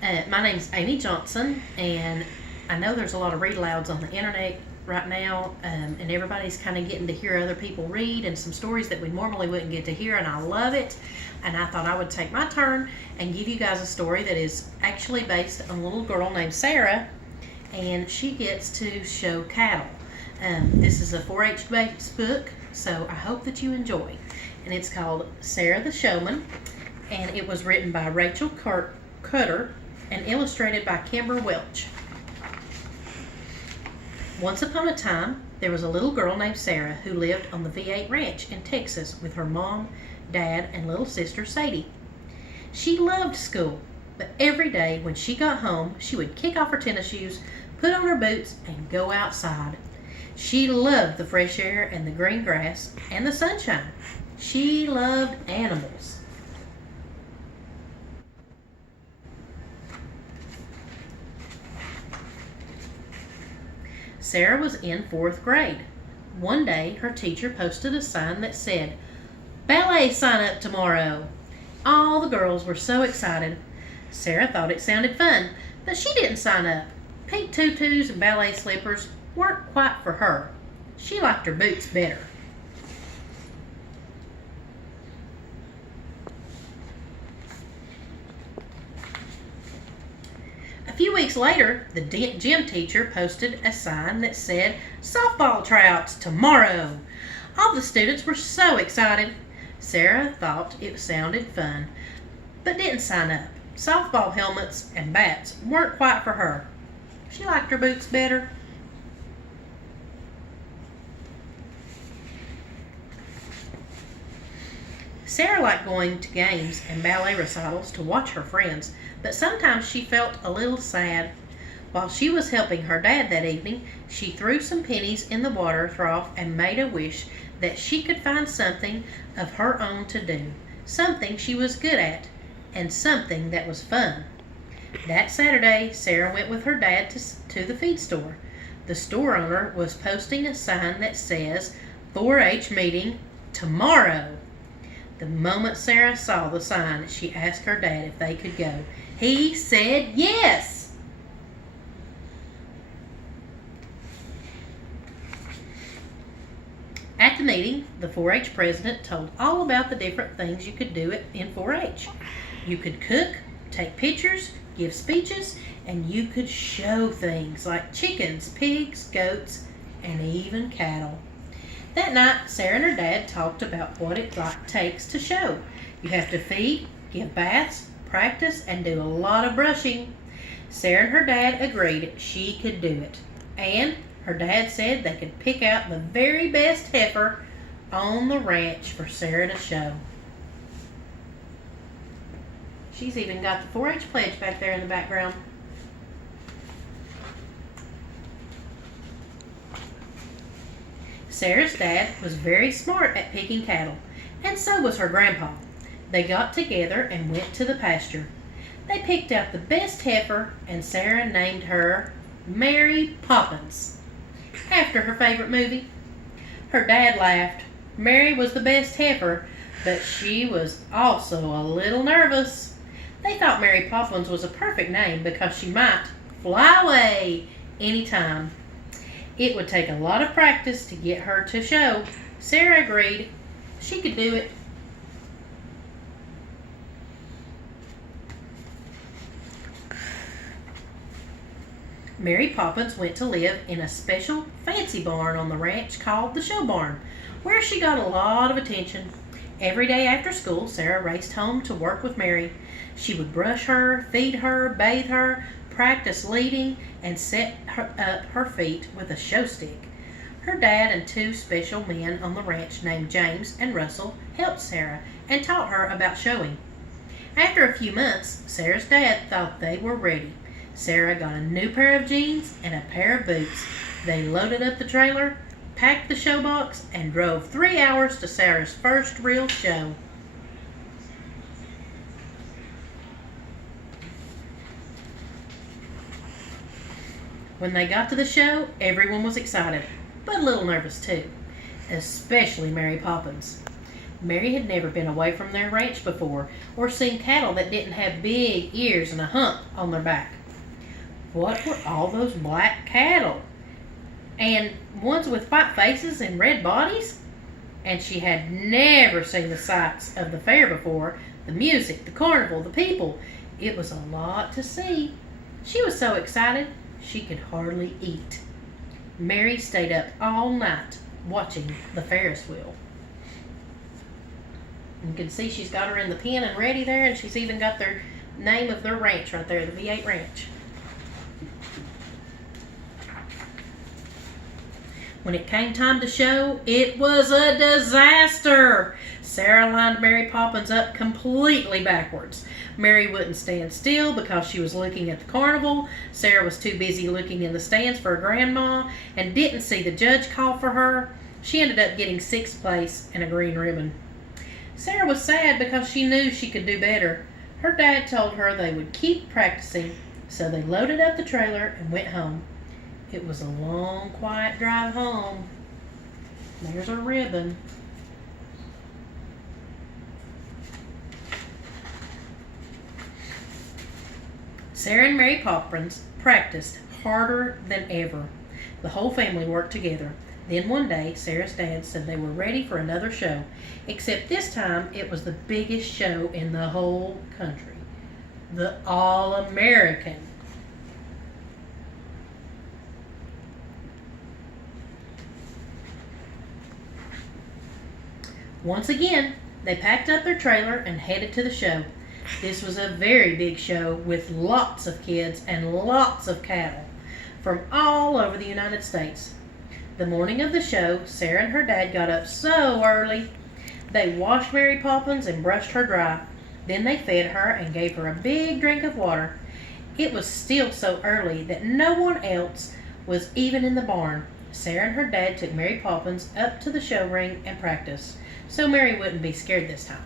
My name's Amy Johnson, and I know there's a lot of read alouds on the internet right now, and everybody's kind of getting to hear other people read and some stories that we normally wouldn't get to hear, and I love it. And I thought I would take my turn and give you guys a story that is actually based on a little girl named Sarah, and she gets to show cattle. This is a 4-H based book, so I hope that you enjoy. And it's called Sarah the Showman, and it was written by Rachel Cutter and illustrated by Kimber Welch. Once upon a time, there was a little girl named Sarah who lived on the V8 ranch in Texas with her mom, dad, and little sister Sadie. She loved school, but every day when she got home, she would kick off her tennis shoes, put on her boots, and go outside. She loved the fresh air and the green grass and the sunshine. She loved animals. Sarah was in 4th grade. One day, her teacher posted a sign that said, "Ballet sign up tomorrow." All the girls were so excited. Sarah thought it sounded fun, but she didn't sign up. Pink tutus and ballet slippers weren't quite for her. She liked her boots better. A few weeks later, the gym teacher posted a sign that said, "Softball tryouts tomorrow." All the students were so excited. Sarah thought it sounded fun, but didn't sign up. Softball helmets and bats weren't quite for her. She liked her boots better. Sarah liked going to games and ballet recitals to watch her friends, but sometimes she felt a little sad. While she was helping her dad that evening, she threw some pennies in the water trough and made a wish that she could find something of her own to do, something she was good at, and something that was fun. That Saturday, Sarah went with her dad to the feed store. The store owner was posting a sign that says, "4-H meeting tomorrow." The moment Sarah saw the sign, she asked her dad if they could go. He said yes. At the meeting, the 4-H president told all about the different things you could do in 4-H. You could cook, take pictures, give speeches, and you could show things like chickens, pigs, goats, and even cattle. That night, Sarah and her dad talked about what it takes to show. You have to feed, give baths, practice, and do a lot of brushing. Sarah and her dad agreed she could do it. And her dad said they could pick out the very best heifer on the ranch for Sarah to show. She's even got the 4-H pledge back there in the background. Sarah's dad was very smart at picking cattle, and so was her grandpa. They got together and went to the pasture. They picked out the best heifer, and Sarah named her Mary Poppins, after her favorite movie. Her dad laughed. Mary was the best heifer, but she was also a little nervous. They thought Mary Poppins was a perfect name because she might fly away anytime. It would take a lot of practice to get her to show. Sarah agreed she could do it. Mary Poppins went to live in a special fancy barn on the ranch called the Show Barn, where she got a lot of attention. Every day after school, Sarah raced home to work with Mary. She would brush her, feed her, bathe her, practice leading, and set up her feet with a show stick. Her dad and 2 special men on the ranch named James and Russell helped Sarah and taught her about showing. After a few months, Sarah's dad thought they were ready. Sarah got a new pair of jeans and a pair of boots. They loaded up the trailer, packed the show box, and drove 3 hours to Sarah's first real show. When they got to the show, everyone was excited, but a little nervous too, especially Mary Poppins. Mary had never been away from their ranch before or seen cattle that didn't have big ears and a hump on their back. What were all those black cattle? And ones with white faces and red bodies? And she had never seen the sights of the fair before. The music, the carnival, the people. It was a lot to see. She was so excited she could hardly eat. Mary stayed up all night watching the Ferris wheel. You can see she's got her in the pen and ready there, and she's even got their name of their ranch right there, the V8 Ranch. When it came time to show, it was a disaster. Sarah lined Mary Poppins up completely backwards. Mary wouldn't stand still because she was looking at the carnival. Sarah was too busy looking in the stands for her grandma and didn't see the judge call for her. She ended up getting 6th place and a green ribbon. Sarah was sad because she knew she could do better. Her dad told her they would keep practicing, so they loaded up the trailer and went home. It was a long, quiet drive home. There's a ribbon. Sarah and Mary Poppins practiced harder than ever. The whole family worked together. Then one day, Sarah's dad said they were ready for another show, except this time it was the biggest show in the whole country, the All-American. Once again, they packed up their trailer and headed to the show. This was a very big show with lots of kids and lots of cattle from all over the United States. The morning of the show, Sarah and her dad got up so early. They washed Mary Poppins and brushed her dry. Then they fed her and gave her a big drink of water. It was still so early that no one else was even in the barn. Sarah and her dad took Mary Poppins up to the show ring and practiced, so Mary wouldn't be scared this time.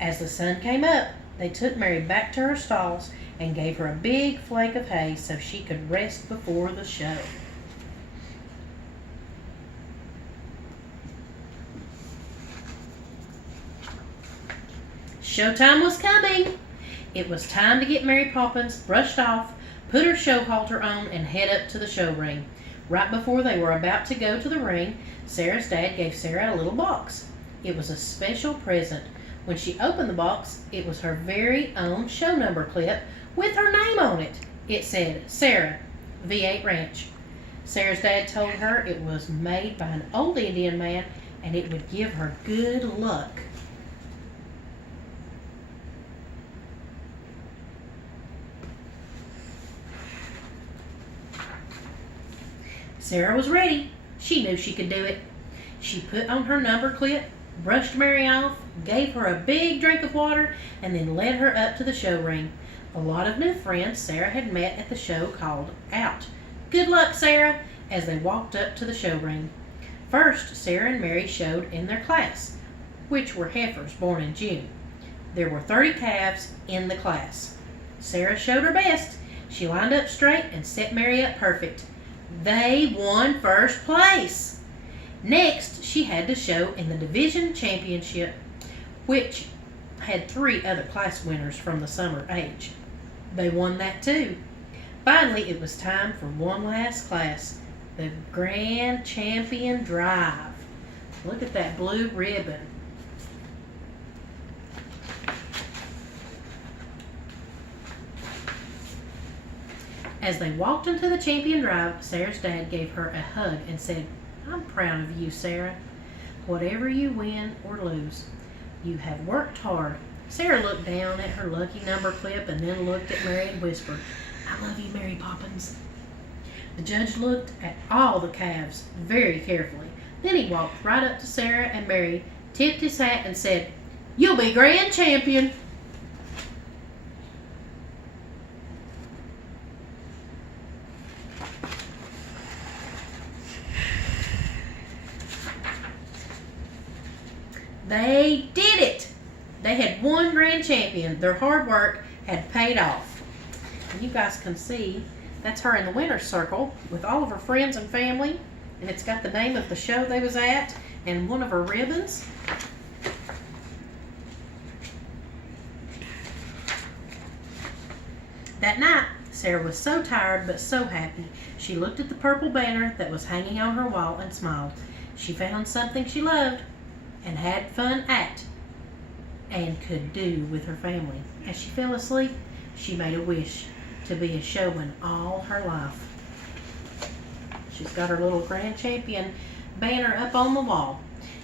As the sun came up, they took Mary back to her stalls and gave her a big flake of hay so she could rest before the show. Showtime was coming. It was time to get Mary Poppins brushed off, put her show halter on, and head up to the show ring. Right before they were about to go to the ring, Sarah's dad gave Sarah a little box. It was a special present. When she opened the box, it was her very own show number clip with her name on it. It said, Sarah, V8 Ranch. Sarah's dad told her it was made by an old Indian man and it would give her good luck. Sarah was ready. She knew she could do it. She put on her number clip, brushed Mary off, gave her a big drink of water, and then led her up to the show ring. A lot of new friends Sarah had met at the show called out, "Good luck, Sarah," as they walked up to the show ring. First, Sarah and Mary showed in their class, which were heifers born in June. There were 30 calves in the class. Sarah showed her best. She lined up straight and set Mary up perfect. They won first place. Next, she had to show in the division championship, which had 3 other class winners from the summer age. They won that too. Finally, it was time for one last class, the Grand Champion Drive. Look at that blue ribbon. As they walked into the Champion Drive, Sarah's dad gave her a hug and said, "I'm proud of you, Sarah. Whatever you win or lose, you have worked hard." Sarah looked down at her lucky number clip and then looked at Mary and whispered, "I love you, Mary Poppins." The judge looked at all the calves very carefully. Then he walked right up to Sarah and Mary, tipped his hat and said, "You'll be grand champion." They did it! They had won grand champion. Their hard work had paid off. And you guys can see that's her in the winner's circle with all of her friends and family. And it's got the name of the show they was at and one of her ribbons. That night, Sarah was so tired but so happy. She looked at the purple banner that was hanging on her wall and smiled. She found something she loved and had fun at and could do with her family. As she fell asleep, she made a wish to be a showman all her life. She's got her little Grand Champion banner up on the wall.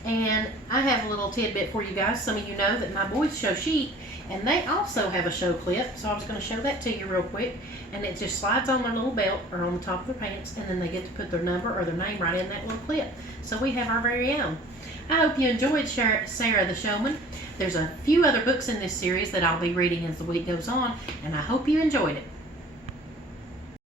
And I have a little tidbit for you guys. Some of you know that my boys show sheep, and they also have a show clip, so I was going to show that to you real quick. And it just slides on their little belt or on the top of their pants, and then they get to put their number or their name right in that little clip. So we have our very own. I hope you enjoyed Sarah the Showman. There's a few other books in this series that I'll be reading as the week goes on, and I hope you enjoyed it.